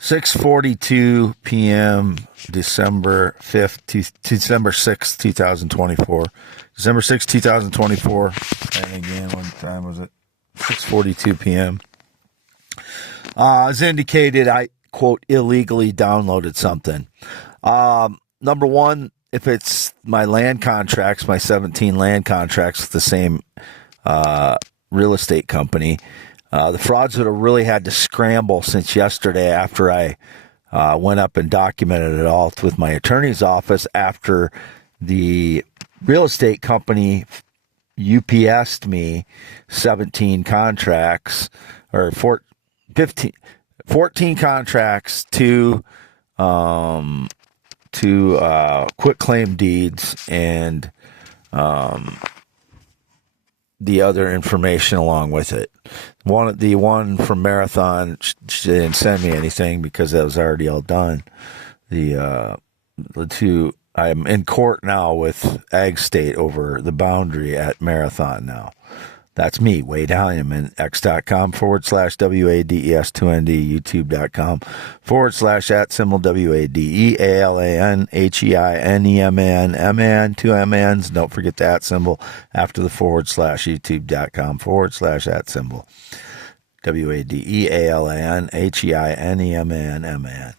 6:42 p.m. December 5th, December 6th, 2024. December 6th, 2024. And again, what time was it? 6:42 p.m. As indicated, I, quote, illegally downloaded something. Number one, if it's my land contracts, my 17 land contracts with the same real estate company, the frauds would have really had to scramble since yesterday after I went up and documented it all with my attorney's office after the real estate company UPS'd me 17 contracts or 14 contracts to quit claim deeds and the other information along with it. The one from Marathon, she didn't send me anything because that was already all done. The two, I'm in court now with Ag State over the boundary at Marathon now. That's me, Wade Heineman, x.com/WADES2ND, youtube.com/@WADEALANHEINEMAN, 2 MNs. Don't forget that symbol after the /, youtube.com/@symbol, WADEALANHEINEMAN.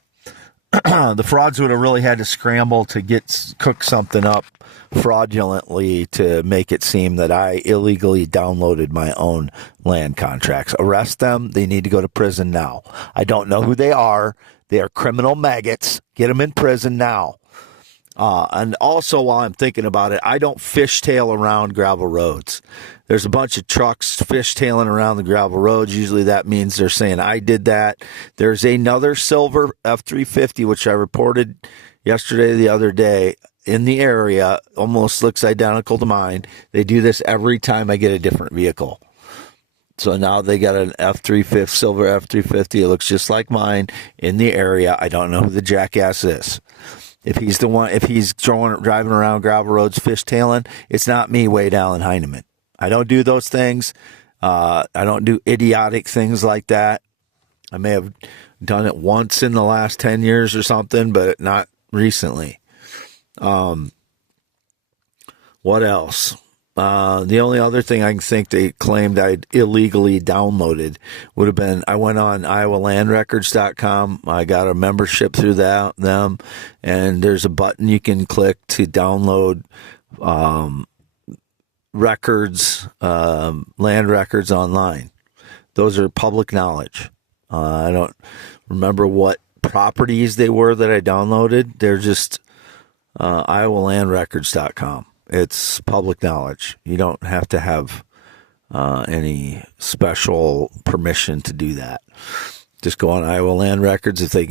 The frauds would have really had to scramble to cook something up fraudulently to make it seem that I illegally downloaded my own land contracts. Arrest them. They need to go to prison now. I don't know who they are. They are criminal maggots. Get them in prison now. And also, while I'm thinking about it, I don't fishtail around gravel roads. There's a bunch of trucks fishtailing around the gravel roads. Usually that means they're saying I did that. There's another silver F-350, which I reported yesterday, the other day, in the area. Almost looks identical to mine. They do this every time I get a different vehicle. So now they got an F-350, silver F-350. It looks just like mine in the area. I don't know who the jackass is. If he's driving around gravel roads fishtailing, it's not me, Wade Allen Heineman. I don't do those things. I don't do idiotic things like that. I may have done it once in the last 10 years or something, but not recently. What else? The only other thing I can think they claimed I'd illegally downloaded would have been, I went on iowalandrecords.com. I got a membership through them, and there's a button you can click to download records, land records online. Those are public knowledge. I don't remember what properties they were that I downloaded. They're just iowalandrecords.com. It's public knowledge. You don't have to have any special permission to do that. Just go on Iowa Land Records. If they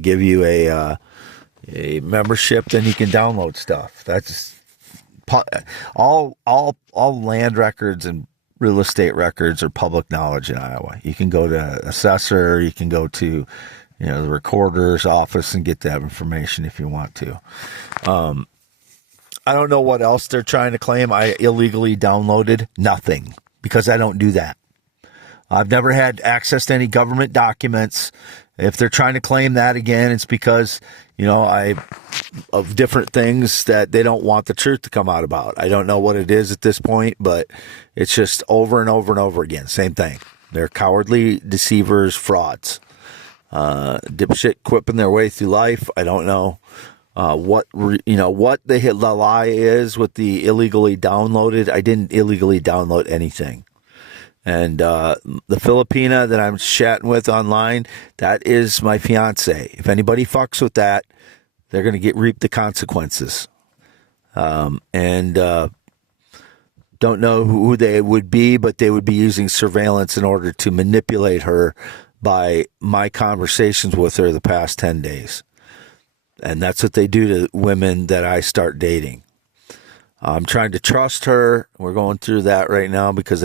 give you a membership, then you can download stuff. That's all land records and real estate records are public knowledge in Iowa. You can go to assessor. You can go to the recorder's office and get that information if you want to. I don't know what else they're trying to claim. I illegally downloaded nothing because I don't do that. I've never had access to any government documents. If they're trying to claim that again, it's because, of different things that they don't want the truth to come out about. I don't know what it is at this point, but it's just over and over and over again. Same thing. They're cowardly deceivers, frauds, dipshit quipping their way through life. I don't know. What the lie is with the illegally downloaded. I didn't illegally download anything. And the Filipina that I'm chatting with online, that is my fiance. If anybody fucks with that, they're going to reap the consequences. Don't know who they would be, but they would be using surveillance in order to manipulate her by my conversations with her the past 10 days. And that's what they do to women that I start dating. I'm trying to trust her. We're going through that right now because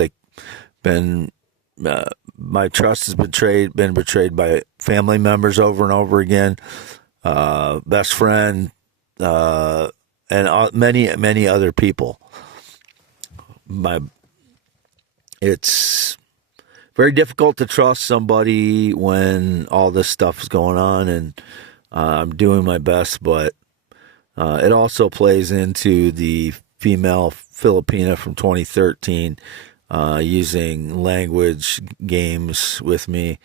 my trust has been betrayed by family members over and over again, best friend, and many, many other people. It's very difficult to trust somebody when all this stuff is going on, and I'm doing my best, but it also plays into the female Filipina from 2013 using language games with me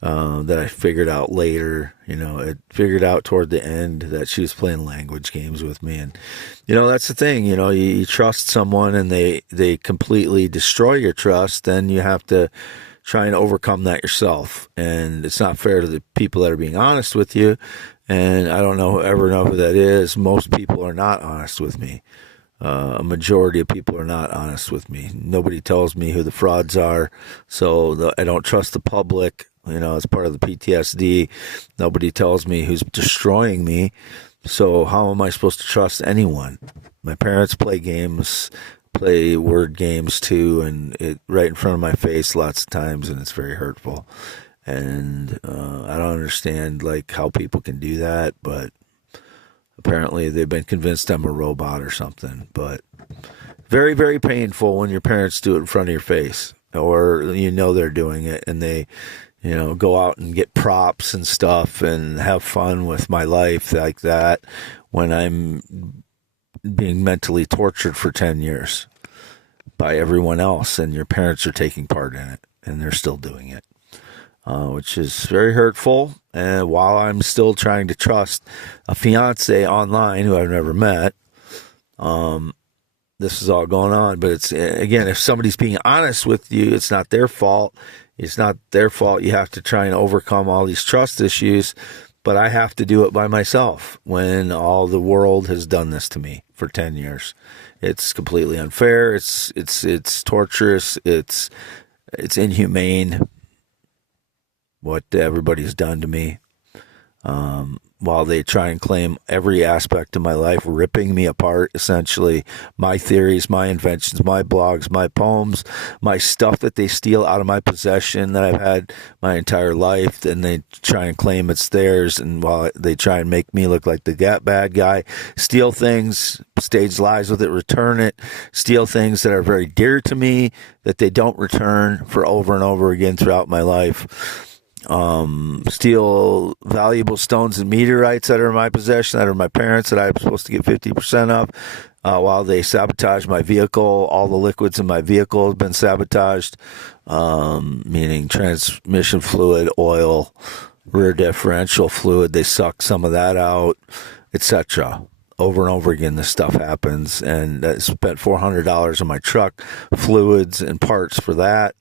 that I figured out later. It figured out toward the end that she was playing language games with me. And, that's the thing. You trust someone and they completely destroy your trust, then you have to try and overcome that yourself. And it's not fair to the people that are being honest with you. And I don't ever know who that is. Most people are not honest with me. A majority of people are not honest with me. Nobody tells me who the frauds are, so I don't trust the public. As part of the PTSD, nobody tells me who's destroying me. So how am I supposed to trust anyone? My parents play word games too, and right in front of my face lots of times, and it's very hurtful. And I don't understand how people can do that, but apparently they've been convinced I'm a robot or something. But very, very painful when your parents do it in front of your face, or they're doing it, and they go out and get props and stuff and have fun with my life like that when I'm being mentally tortured for 10 years by everyone else, and your parents are taking part in it and they're still doing it, which is very hurtful. And while I'm still trying to trust a fiance online who I've never met, this is all going on. But it's, again, if somebody's being honest with you, it's not their fault. It's not their fault. You have to try and overcome all these trust issues, but I have to do it by myself when all the world has done this to me for 10 years. It's completely unfair. It's torturous. It's inhumane what everybody's done to me. While they try and claim every aspect of my life, ripping me apart, essentially, my theories, my inventions, my blogs, my poems, my stuff that they steal out of my possession that I've had my entire life, and they try and claim it's theirs, and while they try and make me look like the bad guy, steal things, stage lies with it, return it, steal things that are very dear to me that they don't return for over and over again throughout my life. Steal valuable stones and meteorites that are in my possession, that are my parents, that I'm supposed to get 50% of, while they sabotage my vehicle. All the liquids in my vehicle have been sabotaged, meaning transmission fluid, oil, rear differential fluid. They suck some of that out, etc. Over and over again, this stuff happens, and I spent $400 on my truck, fluids and parts for that.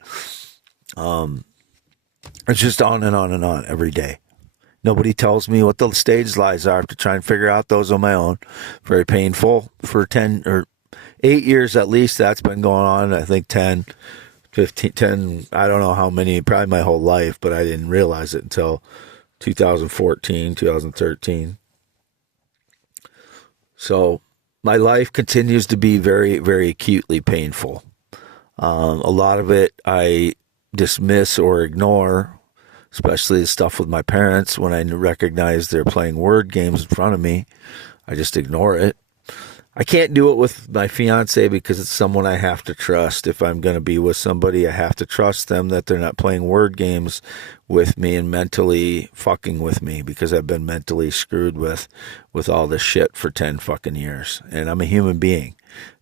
It's just on and on and on every day. Nobody tells me what the stage lies are. I have to try and figure out those on my own. Very painful for 10 or 8 years at least. That's been going on. I think 10, 15, 10, I don't know how many, probably my whole life, but I didn't realize it until 2014, 2013. So my life continues to be very, very acutely painful. A lot of it I dismiss or ignore, especially the stuff with my parents. When I recognize they're playing word games in front of me, I just ignore it. I can't do it with my fiance because it's someone I have to trust. If I'm going to be with somebody, I have to trust them that they're not playing word games with me and mentally fucking with me, because I've been mentally screwed with all this shit for 10 fucking years. And I'm a human being.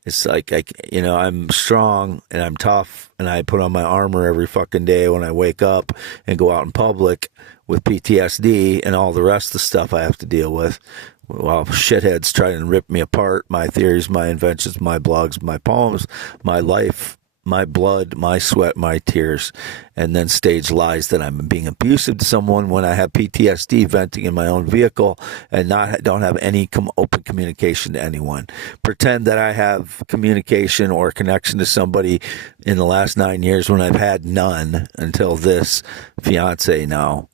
It's like, I'm strong and I'm tough, and I put on my armor every fucking day when I wake up and go out in public with PTSD and all the rest of the stuff I have to deal with, while shitheads try and rip me apart, my theories, my inventions, my blogs, my poems, my life, my blood, my sweat, my tears, and then stage lies that I'm being abusive to someone when I have PTSD venting in my own vehicle and don't have any open communication to anyone. Pretend that I have communication or connection to somebody in the last 9 years when I've had none until this fiance now.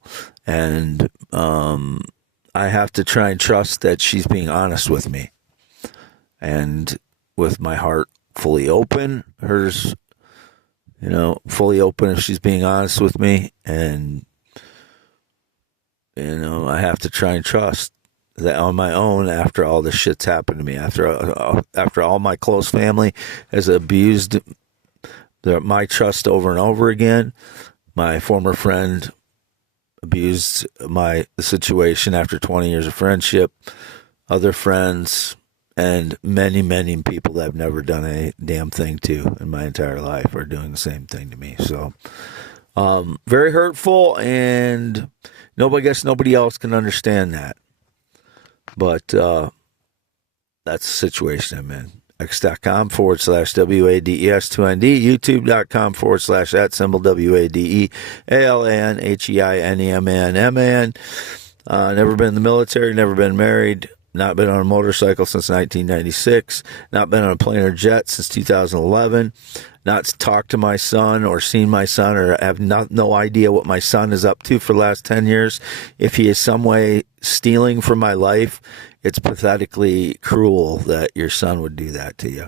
And I have to try and trust that she's being honest with me, and with my heart fully open, hers, fully open if she's being honest with me. And, I have to try and trust that on my own after all this shit's happened to me, after all my close family has abused my trust over and over again. My former friend abused the situation after 20 years of friendship. Other friends and many, many people that I've never done a damn thing to in my entire life are doing the same thing to me. So, very hurtful, and I guess nobody else can understand that. But that's the situation I'm in. x.com/WADES2ND, youtube.com/@WADEALANHEINEMANMAN. Never been in the military, never been married, not been on a motorcycle since 1996, not been on a plane or jet since 2011, not talked to my son or seen my son, or have no idea what my son is up to for the last 10 years. If he is some way stealing from my life, it's pathetically cruel that your son would do that to you,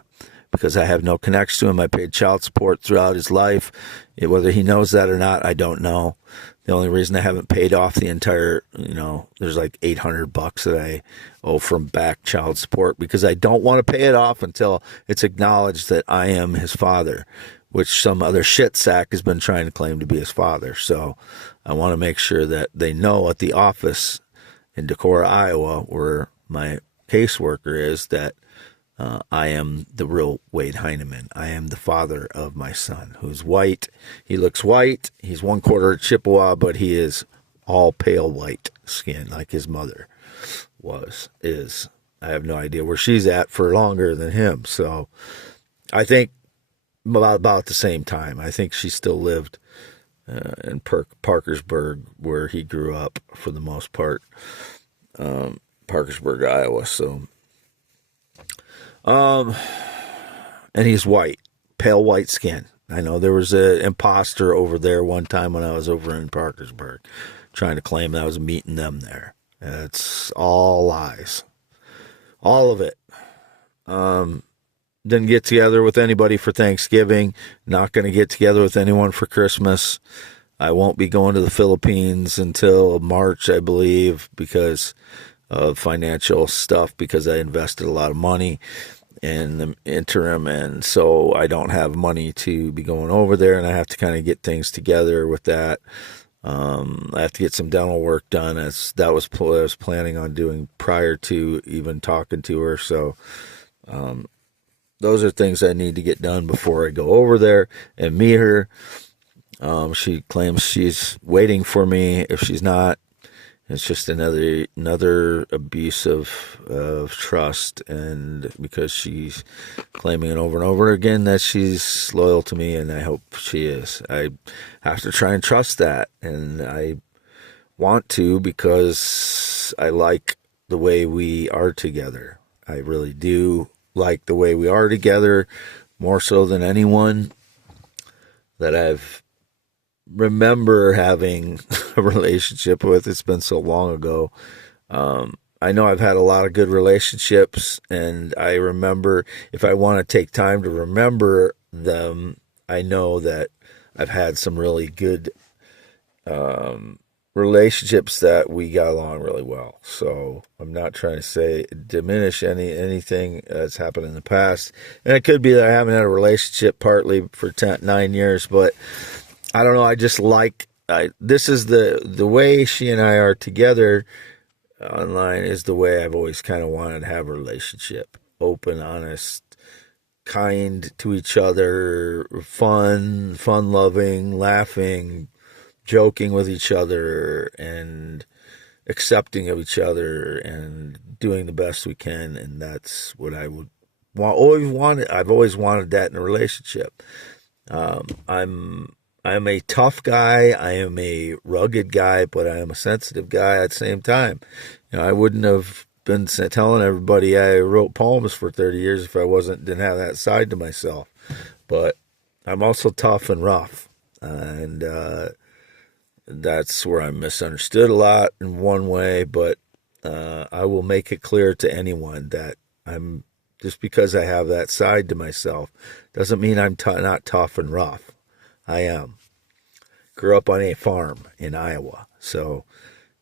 because I have no connection to him. I paid child support throughout his life. Whether he knows that or not, I don't know. The only reason I haven't paid off the entire, there's like $800 that I owe from back child support, because I don't want to pay it off until it's acknowledged that I am his father, which some other shit sack has been trying to claim to be his father. So I want to make sure that they know at the office in Decorah, Iowa, where my caseworker is, that I am the real Wade Heineman. I am the father of my son, who's white. He looks white. He's 1/4 Chippewa, but he is all pale white skin, like his mother is. I have no idea where she's at for longer than him. So I think about the same time. I think she still lived in Parkersburg, where he grew up for the most part. Parkersburg, Iowa. So, and he's white, pale white skin. I know there was an imposter over there one time when I was over in Parkersburg, trying to claim that I was meeting them there. It's all lies, all of it. Didn't get together with anybody for Thanksgiving. Not going to get together with anyone for Christmas. I won't be going to the Philippines until March, I believe, because of financial stuff, because I invested a lot of money in the interim, and so I don't have money to be going over there, and I have to kind of get things together with that. I have to get some dental work done. That was what I was planning on doing prior to even talking to her. So those are things I need to get done before I go over there and meet her. She claims she's waiting for me. If she's not, it's just another abuse of trust, and because she's claiming it over and over again that she's loyal to me, and I hope she is. I have to try and trust that, and I want to, because I like the way we are together. I really do like the way we are together, more so than anyone that I've remember having a relationship with. It's been so long ago. I know I've had a lot of good relationships, and I remember, if I want to take time to remember them, I know that I've had some really good relationships that we got along really well. So I'm not trying to diminish anything that's happened in the past. And it could be that I haven't had a relationship partly for 9 years, but I don't know. I just this is the way she and I are together online is the way I've always kind of wanted to have a relationship. Open, honest, kind to each other, fun-loving, laughing, joking with each other, and accepting of each other, and doing the best we can. And that's what I would always wanted. I've always wanted that in a relationship. I'm a tough guy. I am a rugged guy, but I am a sensitive guy at the same time. I wouldn't have been telling everybody I wrote poems for 30 years if I didn't have that side to myself. But I'm also tough and rough, and that's where I'm misunderstood a lot in one way. But I will make it clear to anyone that just because I have that side to myself doesn't mean I'm not tough and rough. I am. Grew up on a farm in Iowa. So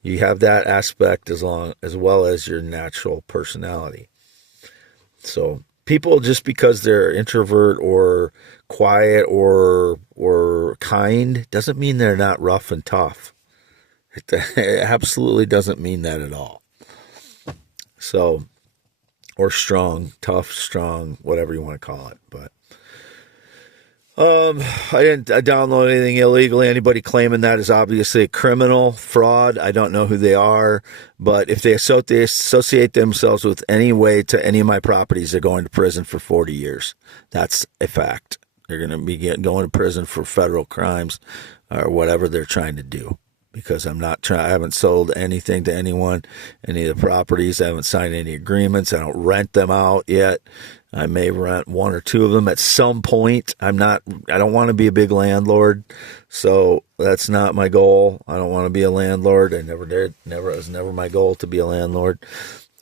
you have that aspect as well as your natural personality. So people, just because they're introvert or quiet or kind, doesn't mean they're not rough and tough. It absolutely doesn't mean that at all. So, or strong, tough, strong, whatever you want to call it. But I didn't download anything illegally. Anybody claiming that is obviously a criminal fraud. I don't know who they are, but if they associate themselves with any way to any of my properties, they're going to prison for 40 years. That's a fact. They're going to be going to prison for federal crimes or whatever they're trying to do. Because I haven't sold anything to anyone, any of the properties. I haven't signed any agreements. I don't rent them out yet. I may rent one or two of them at some point. I don't want to be a big landlord. So that's not my goal. I don't want to be a landlord. I never did. It was never my goal to be a landlord.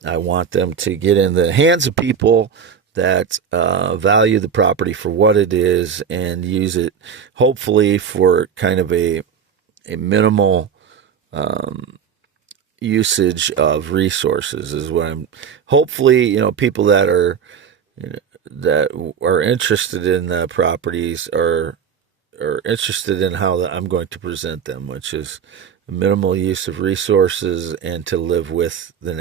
I want them to get in the hands of people that value the property for what it is and use it hopefully for kind of a minimal usage of resources is what I'm hopefully, people that are interested in the properties are interested in how I'm going to present them, which is minimal use of resources and to live with the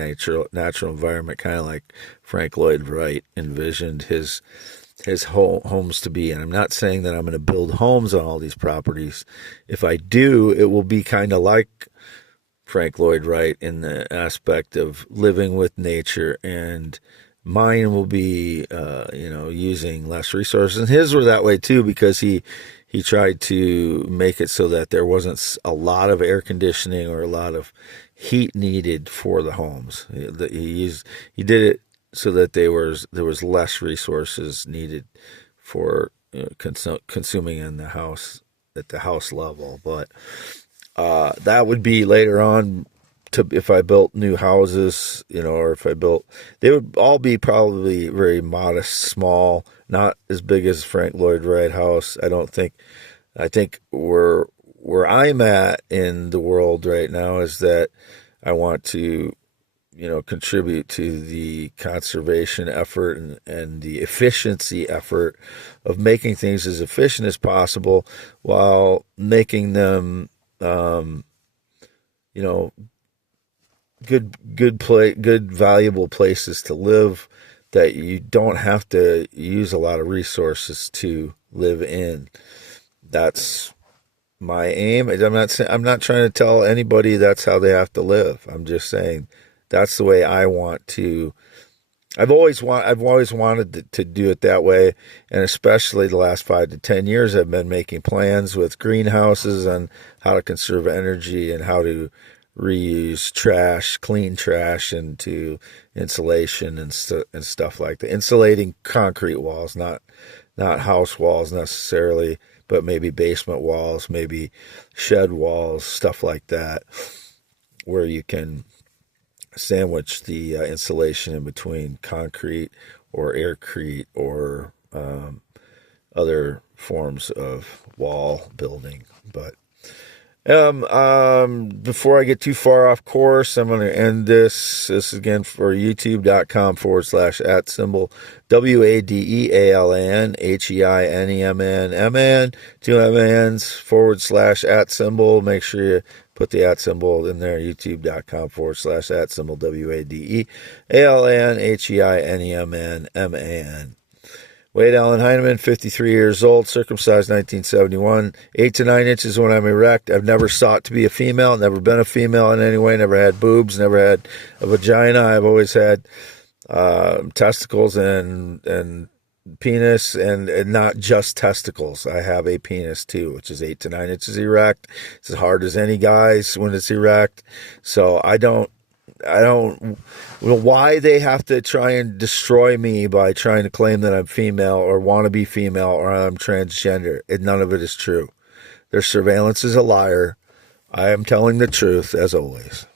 natural environment, kind of like Frank Lloyd Wright envisioned his homes to be. And I'm not saying that I'm going to build homes on all these properties. If I do, it will be kind of like Frank Lloyd Wright in the aspect of living with nature, and mine will be, using less resources. And his were that way too, because he tried to make it so that there wasn't a lot of air conditioning or a lot of heat needed for the homes. He did it so that there was less resources needed for consuming in the house at the house level. But that would be later on if I built new houses, or if I built, they would all be probably very modest, small, not as big as Frank Lloyd Wright house. I think where I'm at in the world right now is that I want to contribute to the conservation effort and the efficiency effort of making things as efficient as possible while making them, good valuable places to live that you don't have to use a lot of resources to live in. That's my aim. I'm not trying to tell anybody that's how they have to live. I'm just saying that's the way I want to. I've always wanted to do it that way, and especially the last 5 to 10 years, I've been making plans with greenhouses on how to conserve energy and how to reuse trash, clean trash into insulation and stuff like that. Insulating concrete walls, not house walls necessarily, but maybe basement walls, maybe shed walls, stuff like that, where you can sandwich the insulation in between concrete or aircrete or other forms of wall building. But before I get too far off course, I'm going to end this. This is again for youtube.com/@symbol WADEALAN HEINEMN 2 MNs /@symbol. Make sure you put the @ symbol in there, youtube.com/@symbol WADEALAN HEINEMN. Wade Allen Heineman, 53 years old, circumcised 1971, 8 to 9 inches when I'm erect. I've never sought to be a female, never been a female in any way, never had boobs, never had a vagina. I've always had testicles and penis, and not just testicles. I have a penis too, which is 8 to 9 inches erect. It's as hard as any guy's when it's erect. So I don't know why they have to try and destroy me by trying to claim that I'm female or want to be female or I'm transgender. None of it is true. Their surveillance is a liar. I am telling the truth as always.